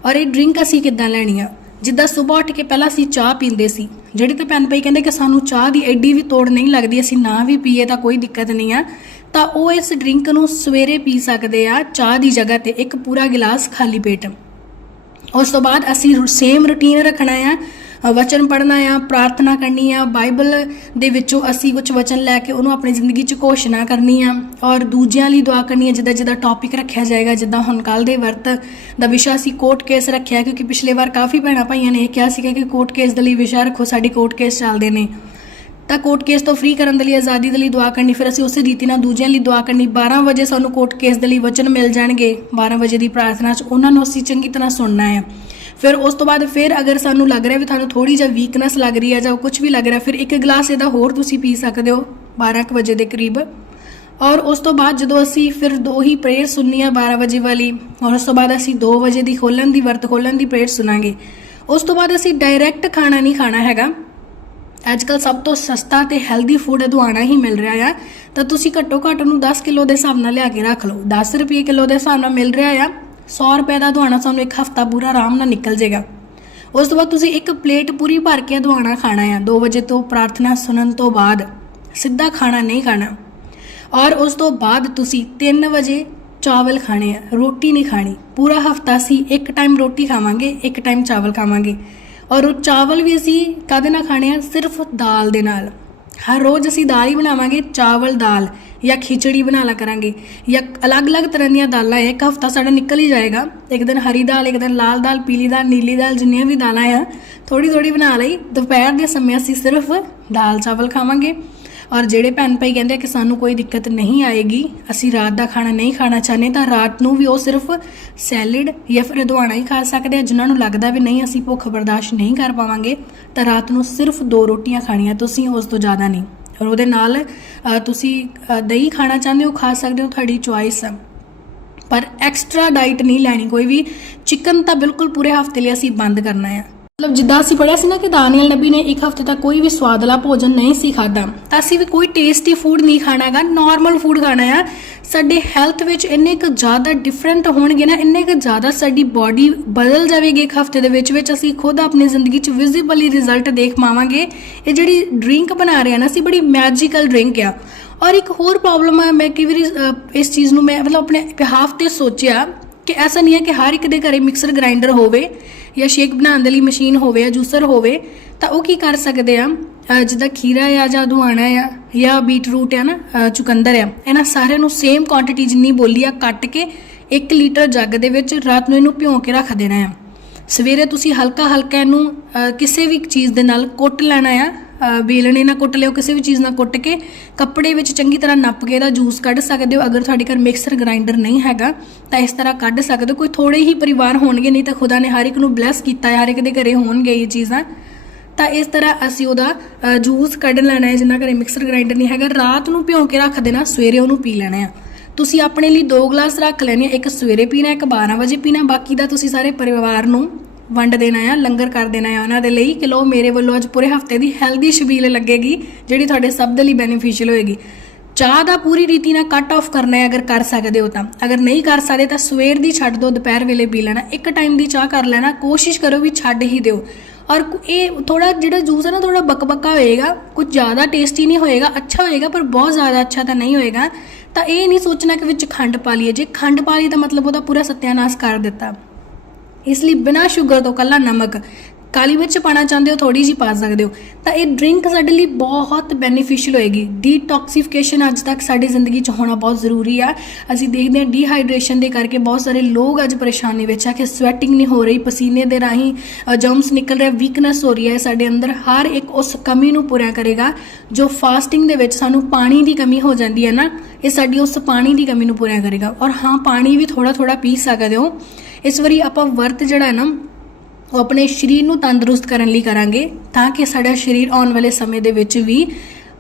ਔਰ ਇਹ ਡਰਿੰਕ ਅਸੀਂ ਕਿੱਦਾਂ ਲੈਣੀ ਆ? ਜਿੱਦਾਂ ਸਵੇਰ ਉੱਠ ਕੇ ਪਹਿਲਾਂ ਅਸੀਂ ਚਾਹ ਪੀਂਦੇ ਸੀ, ਜਿਹੜੇ ਤਾਂ ਭੈਣ ਭਾਈ ਕਹਿੰਦੇ ਕਿ ਸਾਨੂੰ ਚਾਹ ਦੀ ਐਡੀ ਵੀ ਤੋੜ ਨਹੀਂ ਲੱਗਦੀ, ਅਸੀਂ ਨਾ ਵੀ ਪੀਏ ਤਾਂ ਕੋਈ ਦਿੱਕਤ ਨਹੀਂ ਆ। ਤਾਂ ਉਹ ਇਸ ਡਰਿੰਕ ਨੂੰ ਸਵੇਰੇ ਪੀ ਸਕਦੇ ਆ, ਚਾਹ ਦੀ ਜਗ੍ਹਾ ਤੇ ਇੱਕ ਪੂਰਾ ਗਿਲਾਸ ਖਾਲੀ ਪੇਟ। ਉਸ ਤੋਂ ਬਾਅਦ ਅਸੀਂ ਸੇਮ ਰੁਟੀਨ ਰੱਖਣਾ ਆ। ਵਚਨ ਪੜ੍ਹਨਾ ਆ, ਪ੍ਰਾਰਥਨਾ ਕਰਨੀ ਆ, ਬਾਈਬਲ ਦੇ ਵਿੱਚੋਂ ਅਸੀਂ ਕੁਝ ਵਚਨ ਲੈ ਕੇ ਉਹਨੂੰ ਆਪਣੀ ਜ਼ਿੰਦਗੀ 'ਚ ਘੋਸ਼ਣਾ ਕਰਨੀ ਆ ਔਰ ਦੂਜਿਆਂ ਲਈ ਦੁਆ ਕਰਨੀ ਆ, ਜਿੱਦਾਂ ਜਿੱਦਾਂ ਟੌਪਿਕ ਰੱਖਿਆ ਜਾਏਗਾ, ਜਿੱਦਾਂ ਹੁਣ ਕੱਲ ਦੇ ਵਰਤ ਦਾ ਵਿਸ਼ਾ ਅਸੀਂ ਕੋਰਟ ਕੇਸ ਰੱਖਿਆ, ਕਿਉਂਕਿ ਪਿਛਲੇ ਵਾਰ ਕਾਫੀ ਭੈਣਾਂ ਭਾਈਆਂ ਨੇ ਇਹ ਕਿਹਾ ਸੀਗਾ ਕਿ ਕੋਰਟ ਕੇਸ ਦੇ ਲਈ ਵਿਸ਼ਾ ਰੱਖੋ, ਸਾਡੀ ਕੋਰਟ ਕੇਸ ਚੱਲਦੇ ਨੇ। ਤਾਂ ਕੋਰਟ ਕੇਸ ਤੋਂ ਫ੍ਰੀ ਕਰਨ ਦੇ ਲਈ, ਆਜ਼ਾਦੀ ਦੇ ਲਈ ਦੁਆ ਕਰਨੀ, ਫਿਰ ਅਸੀਂ ਉਸੇ ਰੀਤੀ ਨਾਲ ਦੂਜਿਆਂ ਲਈ ਦੁਆ ਕਰਨੀ 12 ਵਜੇ ਸਾਨੂੰ ਕੋਰਟ ਕੇਸ ਦੇ ਲਈ ਵਚਨ ਮਿਲ ਜਾਣਗੇ 12 ਵਜੇ ਦੀ ਪ੍ਰਾਰਥਨਾ 'ਚ ਉਹਨਾਂ ਨੂੰ ਅਸੀਂ ਚੰਗੀ ਤਰ੍ਹਾਂ ਸੁਣਨਾ ਹੈ ਫਿਰ ਉਸ ਤੋਂ ਬਾਅਦ ਫਿਰ ਅਗਰ ਸਾਨੂੰ ਲੱਗ ਰਿਹਾ ਵੀ ਤੁਹਾਨੂੰ ਥੋੜੀ ਜਿਹੀ ਵੀਕਨੈਸ ਲੱਗ ਰਹੀ ਹੈ ਜਾਂ ਕੁਝ ਵੀ ਲੱਗ ਰਿਹਾ, ਫਿਰ ਇੱਕ ਗਲਾਸ ਇਹਦਾ ਹੋਰ ਤੁਸੀਂ ਪੀ ਸਕਦੇ ਹੋ 12 ਕੁ ਵਜੇ ਦੇ ਕਰੀਬ। ਔਰ ਉਸ ਤੋਂ ਬਾਅਦ ਜਦੋਂ ਅਸੀਂ ਫਿਰ ਦੋ ਹੀ ਪ੍ਰੇਅਰ ਸੁਣਨੀ ਆ 12 ਵਜੇ ਵਾਲੀ, ਔਰ ਉਸ ਤੋਂ ਬਾਅਦ ਅਸੀਂ 2 ਵਜੇ ਦੀ ਖੋਲਣ ਦੀ ਵਰਤ, ਖੋਲਣ ਦੀ ਪ੍ਰੇਅਰ ਸੁਣਾਂਗੇ। ਉਸ ਤੋਂ ਬਾਅਦ ਅਸੀਂ ਡਾਇਰੈਕਟ ਖਾਣਾ ਨਹੀਂ ਖਾਣਾ ਹੈਗਾ। ਅੱਜ ਕੱਲ ਸਭ ਤੋਂ ਸਸਤਾ ਤੇ ਹੈਲਦੀ ਫੂਡ ਅਦਵਾਣਾ ਹੀ ਮਿਲ ਰਿਹਾ ਆ। ਤਾਂ ਤੁਸੀਂ ਘੱਟੋ ਘੱਟ ਉਹਨੂੰ 10 ਕਿਲੋ ਦੇ ਹਿਸਾਬ ਨਾਲ ਲਿਆ ਕੇ ਰੱਖ ਲਓ। 10 ਰੁਪਏ ਕਿਲੋ ਦੇ ਹਿਸਾਬ ਨਾਲ ਮਿਲ ਰਿਹਾ ਆ। 100 ਰੁਪਏ ਦਾ ਅਦਵਾਣਾ ਸਾਨੂੰ ਇੱਕ ਹਫਤਾ ਪੂਰਾ ਆਰਾਮ ਨਾਲ ਨਿਕਲ ਜਾਏਗਾ ਉਸ ਤੋਂ ਬਾਅਦ ਤੁਸੀਂ ਇੱਕ ਪਲੇਟ ਪੂਰੀ ਭਰ ਕੇ ਅਦਵਾਣਾ ਖਾਣਾ ਆ। 2 ਵਜੇ ਤੋਂ ਪ੍ਰਾਰਥਨਾ ਸੁਣਨ ਤੋਂ ਬਾਅਦ ਸਿੱਧਾ ਖਾਣਾ ਨਹੀਂ ਖਾਣਾ। ਔਰ ਉਸ ਤੋਂ ਬਾਅਦ ਤੁਸੀਂ 3 ਵਜੇ ਚਾਵਲ ਖਾਣੇ ਆ। ਰੋਟੀ ਨਹੀਂ ਖਾਣੀ। ਪੂਰਾ ਹਫਤਾ ਅਸੀਂ ਇੱਕ ਟਾਈਮ ਰੋਟੀ ਖਾਵਾਂਗੇ, ਇੱਕ ਟਾਈਮ ਚਾਵਲ ਖਾਵਾਂਗੇ। ਔਰ ਉਹ ਚਾਵਲ ਵੀ ਅਸੀਂ ਕਾਹਦੇ ਨਾਲ ਖਾਣੇ ਆ? ਸਿਰਫ ਦਾਲ ਦੇ ਨਾਲ। ਹਰ ਰੋਜ਼ ਅਸੀਂ ਦਾਲ ਹੀ ਬਣਾਵਾਂਗੇ, ਚਾਵਲ, ਦਾਲ ਜਾਂ ਖਿਚੜੀ ਬਣਾ ਲਾ ਕਰਾਂਗੇ। ਜਾਂ ਅਲੱਗ-ਅਲੱਗ ਤਰ੍ਹਾਂ ਦੀਆਂ ਦਾਲਾਂ ਹੈ, ਇੱਕ ਹਫਤਾ ਸਾਡਾ ਨਿਕਲ ਹੀ ਜਾਏਗਾ। ਇੱਕ ਦਿਨ ਹਰੀ ਦਾਲ, ਇੱਕ ਦਿਨ ਲਾਲ ਦਾਲ, ਪੀਲੀ ਦਾਲ, ਨੀਲੀ ਦਾਲ, ਜਿੰਨੀਆਂ ਵੀ ਦਾਲਾਂ ਆ ਥੋੜੀ ਥੋੜੀ ਬਣਾ ਲਈ। ਦੁਪਹਿਰ ਦੇ ਸਮੇਂ ਅਸੀਂ ਸਿਰਫ ਦਾਲ ਚਾਵਲ ਖਾਵਾਂਗੇ। ਔਰ ਜਿਹੜੇ ਭੈਣ ਭਾਈ ਕਹਿੰਦੇ ਕਿ ਸਾਨੂੰ ਕੋਈ ਦਿੱਕਤ ਨਹੀਂ ਆਏਗੀ, ਅਸੀਂ ਰਾਤ ਦਾ ਖਾਣਾ ਨਹੀਂ ਖਾਣਾ ਚਾਹੁੰਦੇ, ਤਾਂ ਰਾਤ ਨੂੰ ਵੀ ਉਹ ਸਿਰਫ ਸੈਲਡ ਜਾਂ ਫਿਰ ਅਦਵਾਣਾ ਹੀ ਖਾ ਸਕਦੇ ਆ। ਜਿਨ੍ਹਾਂ ਨੂੰ ਲੱਗਦਾ ਵੀ ਨਹੀਂ, ਅਸੀਂ ਭੁੱਖ ਬਰਦਾਸ਼ਤ ਨਹੀਂ ਕਰ ਪਾਵਾਂਗੇ, ਤਾਂ ਰਾਤ ਨੂੰ ਸਿਰਫ ਦੋ ਰੋਟੀਆਂ ਖਾਣੀਆਂ, ਤੁਸੀਂ ਉਸ ਤੋਂ ਜ਼ਿਆਦਾ ਨਹੀਂ। ਔਰ ਉਹਦੇ ਨਾਲ ਤੁਸੀਂ ਦਹੀਂ ਖਾਣਾ ਚਾਹੁੰਦੇ ਹੋ, ਖਾ ਸਕਦੇ ਹੋ, ਤੁਹਾਡੀ ਚੁਆਇਸ। ਹੈ ਪਰ ਐਕਸਟਰਾ ਡਾਈਟ ਨਹੀਂ ਲੈਣੀ, ਕੋਈ ਵੀ ਚਿਕਨ ਤਾਂ ਬਿਲਕੁਲ ਪੂਰੇ ਹਫ਼ਤੇ ਲਈ ਅਸੀਂ ਬੰਦ ਕਰਨਾ ਹੈ ਮਤਲਬ ਜਿੱਦਾਂ ਅਸੀਂ ਪੜਿਆ ਸੀ ਨਾ ਕਿ ਦਾਨੀਅਲ ਨਬੀ ਨੇ ਇੱਕ ਹਫ਼ਤੇ ਤੱਕ ਕੋਈ ਵੀ ਸਵਾਦਲਾ ਭੋਜਨ ਨਹੀਂ ਸੀ ਖਾਦਾ ਤਾਂ ਅਸੀਂ ਵੀ ਕੋਈ ਟੇਸਟੀ ਫੂਡ ਨਹੀਂ ਖਾਣਾ ਹੈਗਾ ਨਾਰਮਲ ਫੂਡ ਖਾਣਾ ਆ। ਸਾਡੇ ਹੈਲਥ ਵਿੱਚ ਇੰਨੇ ਕੁ ਜ਼ਿਆਦਾ ਡਿਫਰੈਂਟ ਹੋਣਗੇ ਨਾ, ਇੰਨੇ ਕੁ ਜ਼ਿਆਦਾ ਸਾਡੀ ਬਾਡੀ ਬਦਲ ਜਾਵੇਗੀ ਇੱਕ ਹਫ਼ਤੇ ਦੇ ਵਿੱਚ ਵਿੱਚ ਅਸੀਂ ਖੁਦ ਆਪਣੀ ਜ਼ਿੰਦਗੀ 'ਚ ਵਿਜ਼ੀਬਲੀ ਰਿਜ਼ਲਟ ਦੇਖ ਪਾਵਾਂਗੇ। ਇਹ ਜਿਹੜੀ ਡਰਿੰਕ ਬਣਾ ਰਹੇ ਆ ਨਾ, ਅਸੀਂ ਬੜੀ ਮੈਜੀਕਲ ਡਰਿੰਕ ਆ। ਔਰ ਇੱਕ ਹੋਰ ਪ੍ਰੋਬਲਮ ਹੈ ਮੈਂ ਕਈ ਵਾਰੀ ਇਸ ਚੀਜ਼ ਨੂੰ ਮੈਂ ਮਤਲਬ ਆਪਣੇ ਬਿਹਾਫ ਤੇ ਸੋਚਿਆ ਕਿ ਐਸਾ ਨਹੀਂ ਹੈ ਕਿ ਹਰ ਇੱਕ ਦੇ ਘਰੇ ਮਿਕਸਰ ਗ੍ਰਾਈਂਡਰ ਹੋਵੇ ਜਾਂ ਸ਼ੇਕ ਬਣਾਉਣ ਦੇ ਲਈ ਮਸ਼ੀਨ ਹੋਵੇ ਜਾਂ ਜੂਸਰ ਹੋਵੇ, ਤਾਂ ਉਹ ਕੀ ਕਰ ਸਕਦੇ ਆ? ਜਿੱਦਾਂ ਖੀਰਾ ਆ ਜਾਂ ਦੁਆਣਾ ਆ ਜਾਂ ਬੀਟਰੂਟ ਆ ਨਾ ਚੁਕੰਦਰ ਆ, ਇਹਨਾਂ ਸਾਰਿਆਂ ਨੂੰ ਸੇਮ ਕੁਆਂਟੀਟੀ ਜਿੰਨੀ ਬੋਲੀ ਆ, ਕੱਟ ਕੇ 1 ਲੀਟਰ ਜੱਗ ਦੇ ਵਿੱਚ ਰਾਤ ਨੂੰ ਇਹਨੂੰ ਭਿਓ ਕੇ ਰੱਖ ਦੇਣਾ ਆ। ਸਵੇਰੇ ਤੁਸੀਂ ਹਲਕਾ ਹਲਕਾ ਇਹਨੂੰ ਕਿਸੇ ਵੀ ਚੀਜ਼ ਦੇ ਨਾਲ ਕੁੱਟ ਲੈਣਾ ਆ ਅਹ ਵੇਲਣੇ ਨਾਲ ਕੁੱਟ ਲਿਓ, ਕਿਸੇ ਵੀ ਚੀਜ਼ ਨਾਲ ਕੁੱਟ ਕੇ ਕੱਪੜੇ ਵਿੱਚ ਚੰਗੀ ਤਰ੍ਹਾਂ ਨੱਪ ਕੇ ਇਹਦਾ ਜੂਸ ਕੱਢ ਸਕਦੇ ਹੋ। ਅਗਰ ਤੁਹਾਡੇ ਘਰ ਮਿਕਸਰ ਗ੍ਰਾਈਂਡਰ ਨਹੀਂ ਹੈਗਾ, ਤਾਂ ਇਸ ਤਰ੍ਹਾਂ ਕੱਢ ਸਕਦੇ ਹੋ। ਕੋਈ ਥੋੜੇ ਹੀ ਪਰਿਵਾਰ ਹੋਣਗੇ, ਨਹੀਂ ਤਾਂ ਖੁਦਾ ਨੇ ਹਰ ਇੱਕ ਨੂੰ ਬਲੈਸ ਕੀਤਾ ਹੈ, ਹਰ ਇੱਕ ਦੇ ਘਰੇ ਹੋਣਗੇ ਇਹ ਚੀਜ਼ਾਂ। ਤਾਂ ਇਸ ਤਰ੍ਹਾਂ ਅਸੀਂ ਉਹਦਾ ਜੂਸ ਕੱਢ ਲੈਣਾ ਹੈ ਜਿੰਨਾ ਘਰੇ ਮਿਕਸਰ ਗ੍ਰਾਈਂਡਰ ਨਹੀਂ ਹੈਗਾ। ਰਾਤ ਨੂੰ ਭਿਓ ਕੇ ਰੱਖ ਦੇਣਾ, ਸਵੇਰੇ ਉਹਨੂੰ ਪੀ ਲੈਣਾ ਹੈ। ਤੁਸੀਂ ਆਪਣੇ ਲਈ ਦੋ ਗਲਾਸ ਰੱਖ ਲੈਣੇ ਇੱਕ ਸਵੇਰੇ ਪੀਣਾ, ਇੱਕ 12 ਵਜੇ ਪੀਣਾ। ਬਾਕੀ ਦਾ ਤੁਸੀਂ ਸਾਰੇ ਪਰਿਵਾਰ ਨੂੰ ਵੰਡ ਦੇਣਾ ਆ, ਲੰਗਰ ਕਰ ਦੇਣਾ ਆ ਉਹਨਾਂ ਦੇ ਲਈ ਕਿ ਲੋ ਮੇਰੇ ਵੱਲੋਂ ਅੱਜ ਪੂਰੇ ਹਫ਼ਤੇ ਦੀ ਹੈਲਦੀ ਸ਼ਬੀਲ ਲੱਗੇਗੀ, ਜਿਹੜੀ ਤੁਹਾਡੇ ਸਭ ਦੇ ਲਈ ਬੈਨੀਫੀਸ਼ੀਅਲ ਹੋਏਗੀ। ਚਾਹ ਦਾ ਪੂਰੀ ਰੀਤੀ ਨਾਲ ਕੱਟ ਆਫ ਕਰਨਾ ਹੈ ਅਗਰ ਕਰ ਸਕਦੇ ਹੋ ਤਾਂ। ਅਗਰ ਨਹੀਂ ਕਰ ਸਕਦੇ ਤਾਂ ਸਵੇਰ ਦੀ ਛੱਡ ਦਿਓ ਦੁਪਹਿਰ ਵੇਲੇ ਪੀ ਲੈਣਾ। ਇੱਕ ਟਾਈਮ ਦੀ ਚਾਹ ਕਰ ਲੈਣਾ, ਕੋਸ਼ਿਸ਼ ਕਰੋ ਵੀ ਛੱਡ ਹੀ ਦਿਓ। ਔਰ ਇਹ ਥੋੜਾ ਜਿਹੜਾ ਜੂਸ ਹੈ ਨਾ ਥੋੜਾ ਬਕਬਕਾ ਹੋਏਗਾ, ਕੁਝ ਜ਼ਿਆਦਾ ਟੇਸਟੀ ਨਹੀਂ ਹੋਏਗਾ, ਅੱਛਾ ਹੋਏਗਾ, ਪਰ ਬਹੁਤ ਜ਼ਿਆਦਾ ਅੱਛਾ ਤਾਂ ਨਹੀਂ ਹੋਏਗਾ। ਤਾਂ ਇਹ ਨਹੀਂ ਸੋਚਣਾ ਕਿ ਵਿੱਚ ਖੰਡ ਪਾ ਲਈਏ। ਜੇ ਖੰਡ ਪਾ ਲਈ ਤਾਂ ਮਤਲਬ ਉਹਦਾ ਪੂਰਾ ਸਤਿਆਨਾਸ਼ ਕਰ ਦਿੱਤਾ। ਇਸ ਲਈ ਬਿਨਾਂ ਸ਼ੂਗਰ ਤੋਂ ਕੱਲਾ ਨਮਕ, ਕਾਲੀ ਮਿਰਚ ਪਾਣਾ ਚਾਹੁੰਦੇ ਹੋ ਥੋੜੀ ਜੀ ਪਾ ਸਕਦੇ ਹੋ। ਤਾਂ ਇਹ ਡਰਿੰਕ ਸਾਡੇ ਲਈ ਬਹੁਤ ਬੈਨੀਫੀਸ਼ੀਅਲ ਹੋਏਗੀ। ਡੀਟੌਕਸੀਫਿਕੇਸ਼ਨ ਅੱਜ ਤੱਕ ਸਾਡੀ ਜ਼ਿੰਦਗੀ 'ਚ ਹੋਣਾ ਬਹੁਤ ਜ਼ਰੂਰੀ ਆ। ਅਸੀਂ ਦੇਖਦੇ ਹਾਂ ਡੀਹਾਈਡਰੇਸ਼ਨ ਦੇ ਕਰਕੇ ਬਹੁਤ ਸਾਰੇ ਲੋਕ ਅੱਜ ਪਰੇਸ਼ਾਨੀ ਵਿੱਚ ਆ ਕਿ ਸਵੈਟਿੰਗ ਨਹੀਂ ਹੋ ਰਹੀ, ਪਸੀਨੇ ਦੇ ਰਾਹੀਂ ਜਰਮਸ ਨਿਕਲ ਰਿਹਾ ਵੀਕਨੈਸ ਹੋ ਰਹੀ ਹੈ। ਸਾਡੇ ਅੰਦਰ ਹਰ ਇੱਕ ਉਸ ਕਮੀ ਨੂੰ ਪੂਰਾ ਕਰੇਗਾ ਜੋ ਫਾਸਟਿੰਗ ਦੇ ਵਿੱਚ ਸਾਨੂੰ ਪਾਣੀ ਦੀ ਕਮੀ ਹੋ ਜਾਂਦੀ ਹੈ ਨਾ, ਇਹ ਸਾਡੀ ਉਸ ਪਾਣੀ ਦੀ ਕਮੀ ਨੂੰ ਪੂਰਾ ਕਰੇਗਾ। ਔਰ ਹਾਂ, ਪਾਣੀ ਵੀ ਥੋੜਾ ਥੋੜਾ ਪੀ ਸਕਦੇ ਹੋ। ਇਸ ਵਾਰੀ ਆਪਾਂ ਵਰਤ ਜਿਹੜਾ ਹੈ ਨਾ, ਉਹ ਆਪਣੇ ਸਰੀਰ ਨੂੰ ਤੰਦਰੁਸਤ ਕਰਨ ਲਈ ਕਰਾਂਗੇ ਤਾਂ ਕਿ ਸਾਡਾ ਸਰੀਰ ਆਉਣ ਵਾਲੇ ਸਮੇਂ ਦੇ ਵਿੱਚ ਵੀ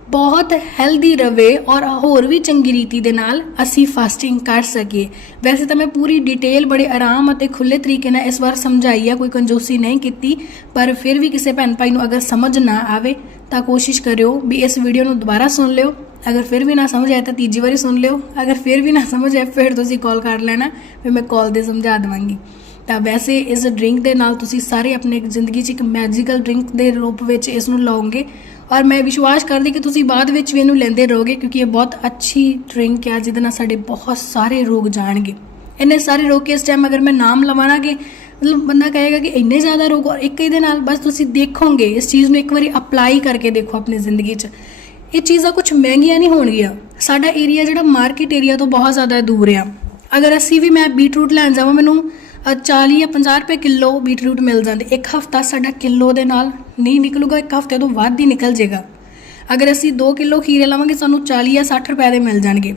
ਬਹੁਤ ਹੈਲਦੀ ਰਵੇ ਔਰ ਹੋਰ ਵੀ ਚੰਗੀ ਰੀਤੀ ਦੇ ਨਾਲ ਅਸੀਂ ਫਾਸਟਿੰਗ ਕਰ ਸਕੀਏ। ਵੈਸੇ ਤਾਂ ਮੈਂ ਪੂਰੀ ਡਿਟੇਲ ਬੜੇ ਆਰਾਮ ਅਤੇ ਖੁੱਲੇ ਤਰੀਕੇ ਨਾਲ ਇਸ ਵਾਰ ਸਮਝਾਈ ਆ, ਕੋਈ ਕੰਜੂਸੀ ਨਹੀਂ ਕੀਤੀ, ਪਰ ਫਿਰ ਵੀ ਕਿਸੇ ਭੈਣ ਭਾਈ ਨੂੰ ਅਗਰ ਸਮਝ ਨਾ ਆਵੇ ਤਾਂ ਕੋਸ਼ਿਸ਼ ਕਰਿਓ ਵੀ ਇਸ ਵੀਡੀਓ ਨੂੰ ਦੁਬਾਰਾ ਸੁਣ ਲਿਓ। ਅਗਰ ਫਿਰ ਵੀ ਨਾ ਸਮਝ ਆਇਆ ਤਾਂ ਤੀਜੀ ਵਾਰੀ ਸੁਣ ਲਿਓ। ਅਗਰ ਫਿਰ ਵੀ ਨਾ ਸਮਝ ਆਇਆ ਫਿਰ ਤੁਸੀਂ ਕਾਲ ਕਰ ਲੈਣਾ, ਫਿਰ ਮੈਂ ਕਾਲ ਦੇ ਸਮਝਾ ਦੇਵਾਂਗੀ। ਤਾਂ ਵੈਸੇ ਇਸ ਡਰਿੰਕ ਦੇ ਨਾਲ ਤੁਸੀਂ ਸਾਰੇ ਆਪਣੇ ਜ਼ਿੰਦਗੀ 'ਚ ਇੱਕ ਮੈਜੀਕਲ ਡਰਿੰਕ ਦੇ ਰੂਪ ਵਿੱਚ ਇਸ ਨੂੰ ਲਓਗੇ। ਔਰ ਮੈਂ ਵਿਸ਼ਵਾਸ ਕਰਦੀ ਕਿ ਤੁਸੀਂ ਬਾਅਦ ਵਿੱਚ ਵੀ ਇਹਨੂੰ ਲੈਂਦੇ ਰਹੋਗੇ, ਕਿਉਂਕਿ ਇਹ ਬਹੁਤ ਅੱਛੀ ਡਰਿੰਕ ਹੈ ਜਿਹਦੇ ਨਾਲ ਸਾਡੇ ਬਹੁਤ ਸਾਰੇ ਰੋਗ ਜਾਣਗੇ। ਇੰਨੇ ਸਾਰੇ ਰੋਗ ਕੇ ਇਸ ਟਾਈਮ ਅਗਰ ਮੈਂ ਨਾਮ ਲਵਾਂ ਮਤਲਬ ਬੰਦਾ ਕਹੇਗਾ ਕਿ ਇੰਨੇ ਜ਼ਿਆਦਾ ਰੋਗ ਔਰ ਇੱਕ ਇਹਦੇ ਨਾਲ ਬਸ ਤੁਸੀਂ ਦੇਖੋਗੇ ਇਸ ਚੀਜ਼ ਨੂੰ ਇੱਕ ਵਾਰੀ ਅਪਲਾਈ ਕਰਕੇ ਦੇਖੋ ਆਪਣੀ ਜ਼ਿੰਦਗੀ 'ਚ। ਇਹ ਚੀਜ਼ਾਂ ਕੁਝ ਮਹਿੰਗੀਆਂ ਨਹੀਂ ਹੋਣਗੀਆਂ। ਸਾਡਾ ਏਰੀਆ ਜਿਹੜਾ ਮਾਰਕੀਟ ਏਰੀਆ ਤੋਂ ਬਹੁਤ ਜ਼ਿਆਦਾ ਦੂਰ ਆ। ਅਗਰ ਅਸੀਂ ਵੀ ਮੈਂ ਬੀਟਰੂਟ ਲੈਣ ਜਾਵਾਂ ਮੈਨੂੰ ਅ, 40 ਜਾਂ 50 ਰੁਪਏ ਕਿਲੋ ਬੀਟਰੂਟ ਮਿਲ ਜਾਂਦੇ। ਇੱਕ ਹਫਤਾ ਸਾਡਾ ਕਿਲੋ ਦੇ ਨਾਲ ਨਹੀਂ ਨਿਕਲੂਗਾ ਇੱਕ ਹਫ਼ਤੇ ਤੋਂ ਵੱਧ ਹੀ ਨਿਕਲ ਜਾਏਗਾ। ਅਗਰ ਅਸੀਂ 2 ਕਿਲੋ ਖੀਰੇ ਲਵਾਂਗੇ ਸਾਨੂੰ 40 ਜਾਂ 60 ਰੁਪਏ ਦੇ ਮਿਲ ਜਾਣਗੇ।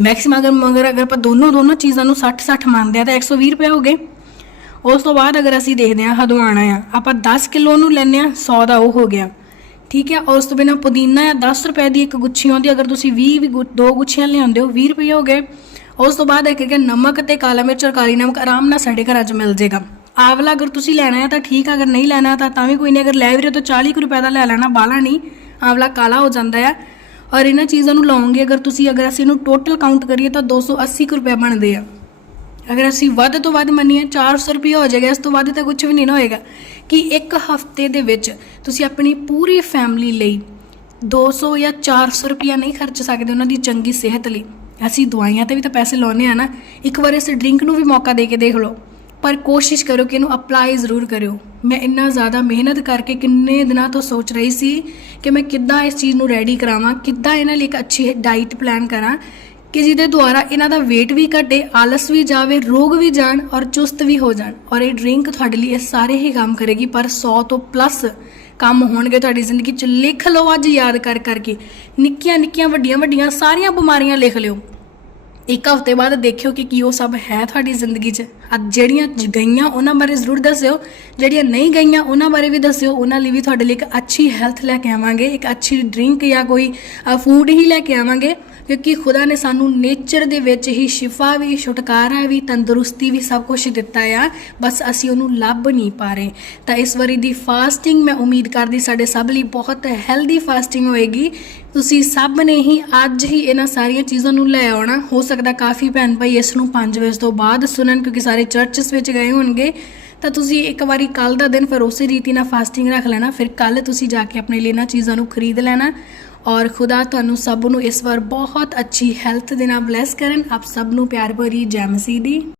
ਮੈਕਸਿਮਮ ਅਗਰ ਮਗਰ ਅਗਰ ਆਪਾਂ ਦੋਨੋਂ ਦੋਨੋਂ ਚੀਜ਼ਾਂ ਨੂੰ 60 60 ਮੰਨਦੇ ਆ ਤਾਂ 120 ਰੁਪਏ ਹੋ ਗਏ। ਉਸ ਤੋਂ ਬਾਅਦ ਅਗਰ ਅਸੀਂ ਦੇਖਦੇ ਹਾਂ ਹਦਵਾਣਾ ਆ, ਆਪਾਂ 10 ਕਿਲੋ ਨੂੰ ਲੈਨੇ ਆ 100 ਦਾ ਉਹ ਹੋ ਗਿਆ। ਠੀਕ ਹੈ, ਔਰ ਉਸ ਤੋਂ ਬਿਨਾ ਪੁਦੀਨਾ ਆ 10 ਰੁਪਏ ਦੀ ਇੱਕ ਗੁੱਛੀ ਆਉਂਦੀ, ਅਗਰ ਤੁਸੀਂ 20 ਵੀ ਗੁ- ਦੋ ਗੁੱਛੀਆਂ ਲਿਆਉਂਦੇ ਹੋ 20 ਰੁਪਏ ਹੋ ਗਏ, ਉਸ ਤੋਂ ਬਾਅਦ ਇੱਕ ਕਿ ਨਮਕ ਤੇ ਕਾਲਾ ਮਿਰਚ ਔਰ ਕਾਲੀ ਨਮਕ ਆਰਾਮ ਨਾਲ ਸਾਡੇ ਘਰਾਂ 'ਚ ਮਿਲ ਜਾਏਗਾ। ਆਵਲਾ ਅਗਰ ਤੁਸੀਂ ਲੈਣਾ ਹੈ ਤਾਂ ਠੀਕ ਆ ਅਗਰ ਨਹੀਂ ਲੈਣਾ ਤਾਂ ਤਾਂ ਵੀ ਕੋਈ ਨਹੀਂ, ਅਗਰ ਲੈ ਵੀ ਰਹੇ ਹੋ ਤਾਂ 40 ਕੁ ਰੁਪਏ ਦਾ ਲੈ ਲੈਣਾ ਬਾਲਾ ਨਹੀਂ, ਆਵਲਾ ਕਾਲਾ ਹੋ ਜਾਂਦਾ ਆ। ਔਰ ਇਹਨਾਂ ਚੀਜ਼ਾਂ ਨੂੰ ਲਾਉਂਗੇ, ਅਗਰ ਤੁਸੀਂ, ਅਗਰ ਅਸੀਂ ਇਹਨੂੰ ਟੋਟਲ ਕਾਊਂਟ ਕਰੀਏ ਤਾਂ 280 ਕੁ ਰੁਪਏ ਬਣਦੇ ਆ। ਅਗਰ ਅਸੀਂ ਵੱਧ ਤੋਂ ਵੱਧ ਮੰਨੀਏ 400 ਰੁਪਏ ਹੋ ਜਾਏਗਾ, ਇਸ ਤੋਂ ਵੱਧ ਤਾਂ ਕੁਝ ਵੀ ਨਹੀਂ ਨਾ ਹੋਏਗਾ। ਕਿ ਇੱਕ ਹਫ਼ਤੇ ਦੇ ਵਿੱਚ ਤੁਸੀਂ ਆਪਣੀ ਪੂਰੀ ਫੈਮਿਲੀ ਲਈ 200 ਜਾਂ 400 ਰੁਪਇਆ ਨਹੀਂ ਖਰਚ ਸਕਦੇ ਉਹਨਾਂ ਦੀ ਚੰਗੀ ਸਿਹਤ ਲਈ। ਅਸੀਂ ਦਵਾਈਆਂ ਤੇ ਵੀ ਤਾਂ ਪੈਸੇ ਲਾਉਨੇ ਆ ਨਾ। ਇੱਕ ਵਾਰ ਇਸ ਡਰਿੰਕ ਨੂੰ ਵੀ ਮੌਕਾ ਦੇ ਕੇ ਦੇਖ ਲਓ। ਪਰ ਕੋਸ਼ਿਸ਼ ਕਰੋ ਕਿ ਇਹਨੂੰ ਅਪਲਾਈ ਜ਼ਰੂਰ ਕਰਿਓ। ਮੈਂ ਇੰਨਾ ਜ਼ਿਆਦਾ ਮਿਹਨਤ ਕਰਕੇ ਕਿੰਨੇ ਦਿਨਾਂ ਤੋਂ ਸੋਚ ਰਹੀ ਸੀ ਕਿ ਮੈਂ ਕਿੱਦਾਂ ਇਸ ਚੀਜ਼ ਨੂੰ ਰੈਡੀ ਕਰਾਵਾਂ, ਕਿੱਦਾਂ ਇਹਨਾਂ ਲਈ ਇੱਕ ਅੱਛੀ ਡਾਈਟ ਪਲਾਨ ਕਰਾਂ। ਕਿ ਜਿਹਦੇ ਦੁਆਰਾ ਇਹਨਾਂ ਦਾ weight ਵੀ ਘਟੇ, ਆਲਸ ਵੀ ਜਾਵੇ, ਰੋਗ ਵੀ ਜਾਣ ਔਰ ਚੁਸਤ ਵੀ ਹੋ ਜਾਣ। ਔਰ ਇਹ ਡਰਿੰਕ ਤੁਹਾਡੇ ਲਈ ਇਹ ਸਾਰੇ ਹੀ ਕੰਮ ਕਰੇਗੀ, ਪਰ 100 ਤੋਂ ਪਲੱਸ ਕੰਮ ਹੋਣਗੇ ਤੁਹਾਡੀ ਜ਼ਿੰਦਗੀ 'ਚ। ਲਿਖ ਲਓ ਅੱਜ ਯਾਦ ਕਰ ਕਰਕੇ। ਨਿੱਕੀਆਂ ਨਿੱਕੀਆਂ, ਵੱਡੀਆਂ ਵੱਡੀਆਂ ਸਾਰੀਆਂ ਬਿਮਾਰੀਆਂ ਲਿਖ ਲਿਓ। ਇੱਕ ਹਫ਼ਤੇ ਬਾਅਦ ਦੇਖਿਓ ਕਿ ਕੀ ਉਹ ਸਭ ਹੈ ਤੁਹਾਡੀ ਜ਼ਿੰਦਗੀ 'ਚ। ਅੱਜ ਜਿਹੜੀਆਂ ਗਈਆਂ, ਉਹਨਾਂ ਬਾਰੇ ਜ਼ਰੂਰ ਦੱਸਿਓ। ਜਿਹੜੀਆਂ ਨਹੀਂ ਗਈਆਂ, ਉਹਨਾਂ ਬਾਰੇ ਵੀ ਦੱਸਿਓ। ਉਹਨਾਂ ਲਈ ਵੀ ਤੁਹਾਡੇ ਲਈ ਇੱਕ ਅੱਛੀ ਹੈਲਥ ਲੈ ਕੇ ਆਵਾਂਗੇ, ਇੱਕ ਅੱਛੀ ਡਰਿੰਕ ਜਾਂ ਕੋਈ ਫੂਡ ਹੀ ਲੈ ਕੇ ਆਵਾਂਗੇ। ਕਿਉਂਕਿ ਖੁਦਾ ਨੇ ਸਾਨੂੰ ਨੇਚਰ ਦੇ ਵਿੱਚ ਹੀ ਸ਼ਿਫਾ ਵੀ, ਛੁਟਕਾਰਾ ਵੀ, ਤੰਦਰੁਸਤੀ ਵੀ ਸਭ ਕੁਝ ਦਿੱਤਾ ਆ। ਬਸ ਅਸੀਂ ਉਹਨੂੰ ਲੱਭ ਨਹੀਂ ਪਾ ਰਹੇ। ਤਾਂ ਇਸ ਵਾਰੀ ਦੀ ਫਾਸਟਿੰਗ ਮੈਂ ਉਮੀਦ ਕਰਦੀ ਸਾਡੇ ਸਭ ਲਈ ਬਹੁਤ ਹੈਲਦੀ ਫਾਸਟਿੰਗ ਹੋਏਗੀ। ਤੁਸੀਂ ਸਭ ਨੇ ਹੀ ਅੱਜ ਹੀ ਇਹਨਾਂ ਸਾਰੀਆਂ ਚੀਜ਼ਾਂ ਨੂੰ ਲੈ ਆਉਣਾ। ਹੋ ਸਕਦਾ ਕਾਫੀ ਭੈਣ ਭਾਈ ਇਸ ਨੂੰ 5 ਵਜੇ ਤੋਂ ਬਾਅਦ ਸੁਣਨ ਕਿਉਂਕਿ ਸਾਰੇ ਚਰਚਸ ਵਿੱਚ ਗਏ ਹੋਣਗੇ। ਤਾਂ ਤੁਸੀਂ ਇੱਕ ਵਾਰੀ ਕੱਲ ਦਾ ਦਿਨ ਫਿਰ ਉਸੇ ਰੀਤੀ ਨਾਲ ਫਾਸਟਿੰਗ ਰੱਖ ਲੈਣਾ। ਫਿਰ ਕੱਲ ਤੁਸੀਂ ਜਾ ਕੇ ਆਪਣੇ ਲਈ ਇਹਨਾਂ ਚੀਜ਼ਾਂ ਨੂੰ ਖਰੀਦ ਲੈਣਾ। ਔਰ ਖੁਦਾ ਤੁਹਾਨੂੰ ਸਭ ਨੂੰ ਇਸ ਵਾਰ ਬਹੁਤ ਅੱਛੀ ਹੈਲਥ ਦੇ ਨਾਲ ਬਲੈਸ ਕਰਨ। ਆਪ ਸਭ ਨੂੰ ਪਿਆਰ ਭਰੀ ਜੈ ਮਸੀਹ ਦੀ।